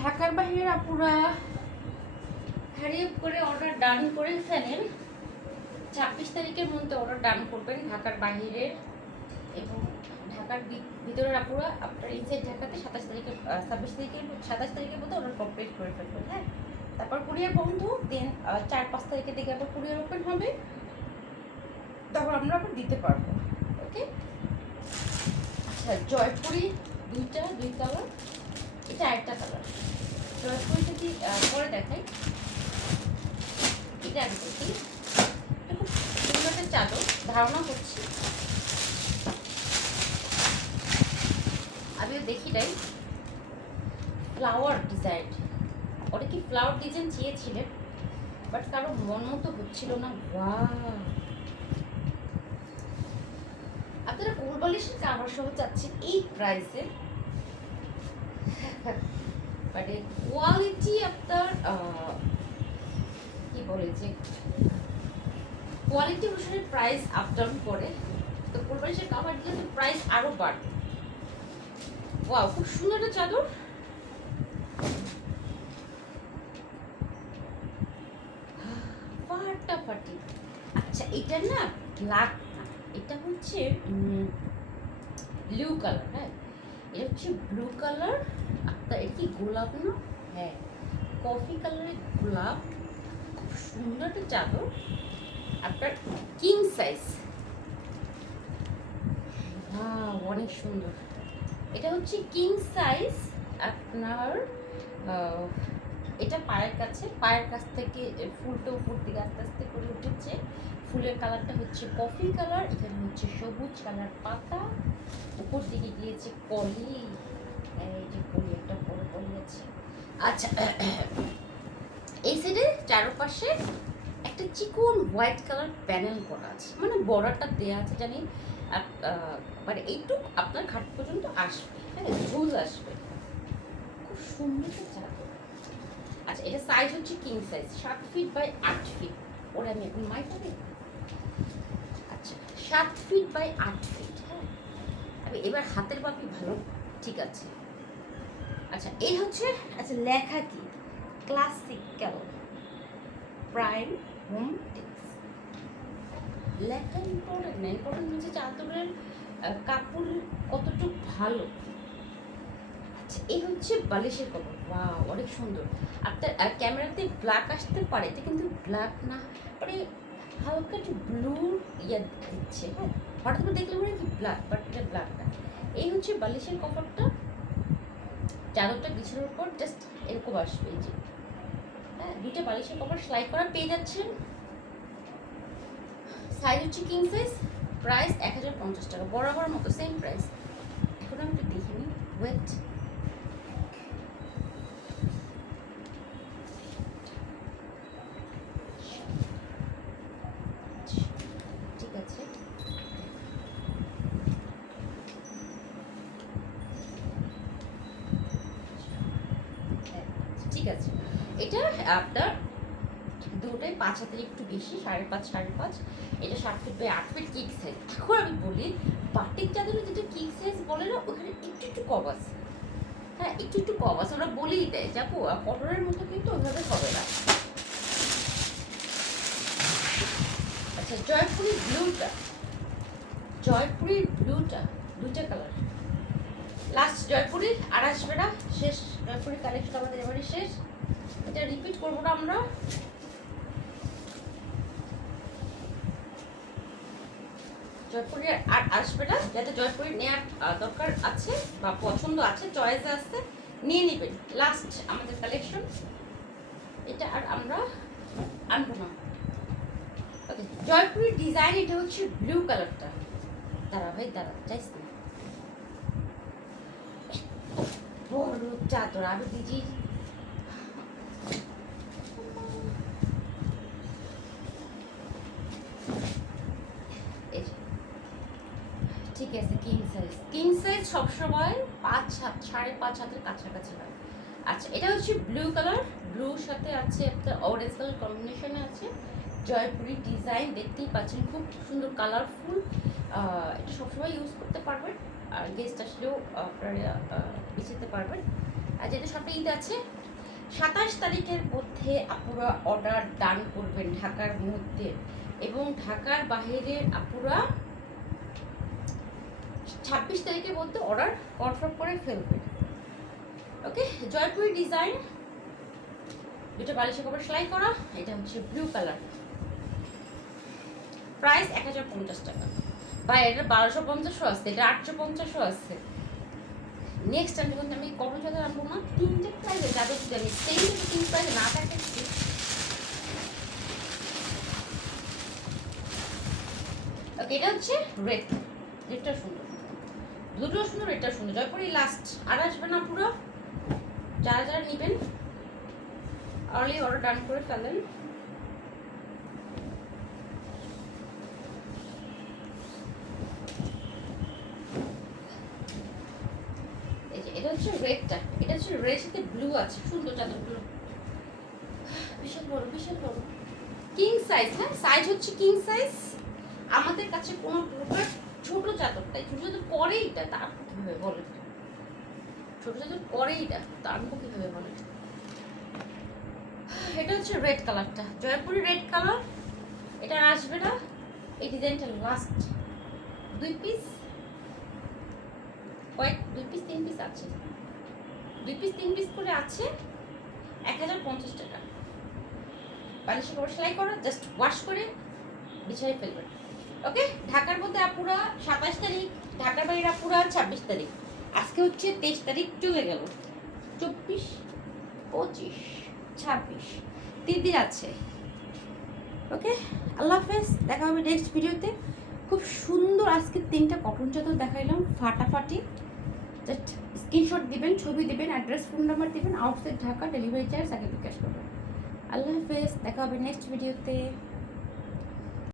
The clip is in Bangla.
ঢাকার বাইরের আপুরা হারিয়ে করে অর্ডার ডান করে ফেলেন ছাব্বিশ তারিখের মধ্যে অর্ডার ডান করবেন ঢাকার বাইরের এবং ঢাকার ভিতরের আপুরা, আপনার ইনসাইড ঢাকাতে সাতাশ তারিখে ছাব্বিশ তারিখে সাতাশ তারিখের মধ্যে অর্ডার কমপ্লিট করে ফেলবেন হ্যাঁ? তারপর কুরিয়ার বন্ধ দেন চার পাঁচ তারিখের দিকে আবার কুরিয়ার ওপেন হবে। তারপর আমরা আবার দিতে পারব ওকে আচ্ছা জয়পুরি দুইটা, দুই কালার এটা একটা কালার জয়পুরি যদি আহ, পরে দেখাই। এটা আগে দেখি। একটা চাদর ধারণা করছি। আমিও দেখি নাই। ফ্লাওয়ার ডিজাইন ওটা কি ফ্লাওয়ার ডিজাইন চেয়েছিলেন? বাট কারও মন মতো হচ্ছিল না। আপনারা কোল বালিশের কাভার সহ চাচ্ছেন এই প্রাইসে মানে কোয়ালিটি আপনার কি বলে যে কোয়ালিটি অনুসারে প্রাইস আপ ডাউন করে, তো কোল বালিশের কাভার দিলে তো প্রাইস আরও বাড়বে। ওয়াও খুব সুন্দর একটা চাদর। ফাটাফাটি আচ্ছা এটা না ব্ল্যাক না, এটা হচ্ছে ব্লু কালার হ্যাঁ? এটা হচ্ছে ব্লু কালার আপনার এটা কি গোলাপ না? হ্যাঁ কফি কালারের গোলাপ, খুব সুন্দর একটা চাদর আপনার কিং সাইজ অনেক সুন্দর। এটা হচ্ছে কিং সাইজ আপনার এটা পায়ের কাছে, পায়ের কাছ থেকে ফুলটা উপর দিকে আস্তে আস্তে করে উঠেছে। ফুলের কালারটা হচ্ছে কফি কালার এখানে হচ্ছে সবুজ কালার পাতা, উপর দিকে গিয়েছে কলি। এই যে কলি একটা বড় আচ্ছা এই সাইডে চারপাশে একটা চিকন হোয়াইট কালার প্যানেল করা আছে। মানে বর্ডারটা দেওয়া আছে জানি মানে এইটুক আপনার ঘাট পর্যন্ত আসবে হ্যাঁ ঝুল আসবে। খুব সুন্দর আচ্ছা এটা সাইজ হচ্ছে কিং সাইজ সাত ফিট বাই আট ফিট ওরা আমি এখন মাই পাবে আচ্ছা সাত ফিট বাই আট ফিট হ্যাঁ। এবার হাতের বাপি ভালো, ঠিক আছে। আচ্ছা এই হচ্ছে আচ্ছা লেখা কি? ক্লাসিক্যাল প্রাইম হোম টিপস লেখা ইম্পর্টেন্ট না ইম্পর্টেন্ট হচ্ছে চাদরের কাপড় কতটুকু ভালো। আচ্ছা এই হচ্ছে বালিশের কাপড় ওয়াও অনেক সুন্দর। আপনার ক্যামেরাতে ব্ল্যাক আসতে পারে, এটা কিন্তু ব্ল্যাক না। মানে হালকা একটু ব্লু ইয়া দিচ্ছে হ্যাঁ। হঠাৎ করে দেখলে মনে কি ব্ল্যাক বাট এটা ব্ল্যাক না। এই হচ্ছে বালিশের কাপড়টা চাদরটা বিছানোর পর জাস্ট এরকম আসবে এই যে। হ্যাঁ দুটো বালিশের কভার সেলাই করা পেয়ে যাচ্ছেন। সাইজ হচ্ছে কিং সাইজ প্রাইস এক হাজার পঞ্চাশ টাকা, বরাবর মতো সেম প্রাইস এখন আমি একটু দেখিনি ওয়েট ঠিক আছে হ্যাঁ, ঠিক আছে এটা আপনার দুটোই পাঁচ হাতের একটু বেশি, সাড়ে পাঁচ সাড়ে পাঁচ। এটা সাত ফিট বাই আট ফিট কিক সাইজ এখন আমি বলি বাটিক চাদরে যেটা কিক সাইজ বলে না, ওখানে একটু একটু কম আছে। হ্যাঁ একটু একটু কম আছে, ওরা বলেই দেয়। যাব কটনের মতো কিন্তু ওইভাবে হবে না। আচ্ছা জয়পুরি ব্লুটা জয়পুরি ব্লুটা দুটা কালার লাস্ট জয়পুরি আর আসবে না, শেষ জয়পুরি কালেকশন আমাদের এবারে শেষ। এটা রিপিট করব না আমরা। জয়পুরি আর আসবে না, যাতে জয়পুরি নেওয়ার দরকার আছে বা পছন্দ আছে চয়েসে আছে, নিয়ে নেবেন। লাস্ট আমাদের কালেকশন এটা আর আমরা আনব না। ওকে জয়পুরি ডিজাইন এটা হচ্ছে ব্লু কালারটা দাঁড়া ভাই, দাঁড়া চাইস না। বড় চাদর আমি দিজি ঠিক আছে? কিং সাইজ কিং সাইজ সবসময় পাঁচ হাত, সাড়ে পাঁচ হাতের কাছাকাছি হয়। আচ্ছা এটা হচ্ছে ব্লু কালার ব্লুর সাথে আছে একটা অরেঞ্জ কালার কম্বিনেশনে আছে। জয়পুরি ডিজাইন দেখতেই পাচ্ছেন, খুব সুন্দর কালারফুল এটা সবসময় ইউজ করতে পারবেন। আর গেস্ট আসলেও আপনারা বিছাতে পারবেন। আর যেটা সবটা ঈদ আছে, সাতাশ তারিখের মধ্যে আপুরা অর্ডার ডান করবেন ঢাকার মধ্যে। এবং ঢাকার বাইরের আপুরা ছাব্বিশ তারিখের মধ্যে অর্ডার কনফার্ম করে ফেলবেন ওকে জয়পুরি ডিজাইন দুটো বালিশে কাপড় সেলাই করা, এটা হচ্ছে ব্লু কালার প্রাইস এক হাজার পঞ্চাশ টাকা। বা এটা বারোশো পঞ্চাশও আছে, এটা আটশো পঞ্চাশও আছে। নেক্সট আমি কিন্তু আমি কত চাদর আনব না তিনটে প্রাইসে চাদর জানি সেম যদি তিন প্রাইসে না থাকে ওকে এটা হচ্ছে রেড রেডটা সুন্দর। দুটো সুন্দর রেডটা সুন্দর জয়পুরি লাস্ট আর আসবে না পুরো? যারা যারা নেবেন আর্লি অর্ডার ডান করে ফেলেন। এটা হচ্ছে রেডটা এটা হচ্ছে রেড সাথে ব্লু আছে। সুন্দর চাদরগুলো বিশাল বড় বিশাল বড়। কিং সাইজ হ্যাঁ? সাইজ হচ্ছে কিং সাইজ আমাদের কাছে কোনো প্রকার ছোট চাদরটাই, ছোট চাদর করে এটা তার কীভাবে বলেন ছোট চাদর করে এটা তার কীভাবে বলেন এটা হচ্ছে রেড কালারটা জয়পুরি রেড কালার এটা আসবে না, এই ডিজাইনটা লাস্ট দুই পিস কয়েক, দুই পিস তিন পিস আছে। দুই পিস তিন পিস করে আছে এক হাজার পঞ্চাশ টাকা। বালিশে করে সেলাই করা জাস্ট ওয়াশ করে বিছাই ফেলবেন ওকে? ঢাকার মধ্যে আপুরা সাতাশ তারিখ, ঢাকার বাইরে আপুরা ছাব্বিশ তারিখ। আজকে হচ্ছে তেইশ তারিখ চলে গেল। চব্বিশ, পঁচিশ, ছাব্বিশ। তিন দিন আছে। ওকে? আল্লাহ হাফেজ, দেখা হবে নেক্সট ভিডিওতে খুব সুন্দর আজকে তিনটা কটন চাদর দেখাইলাম, ফাটাফাটি। জাস্ট স্ক্রিনশট দিবেন, ছবি দিবেন অ্যাড্রেস ফোন নাম্বার দিবেন আউটসাইড ঢাকা ডেলিভারি চার্জ আগে বিকাশ করবেন। আল্লাহ হাফেজ, দেখা হবে নেক্সট ভিডিওতে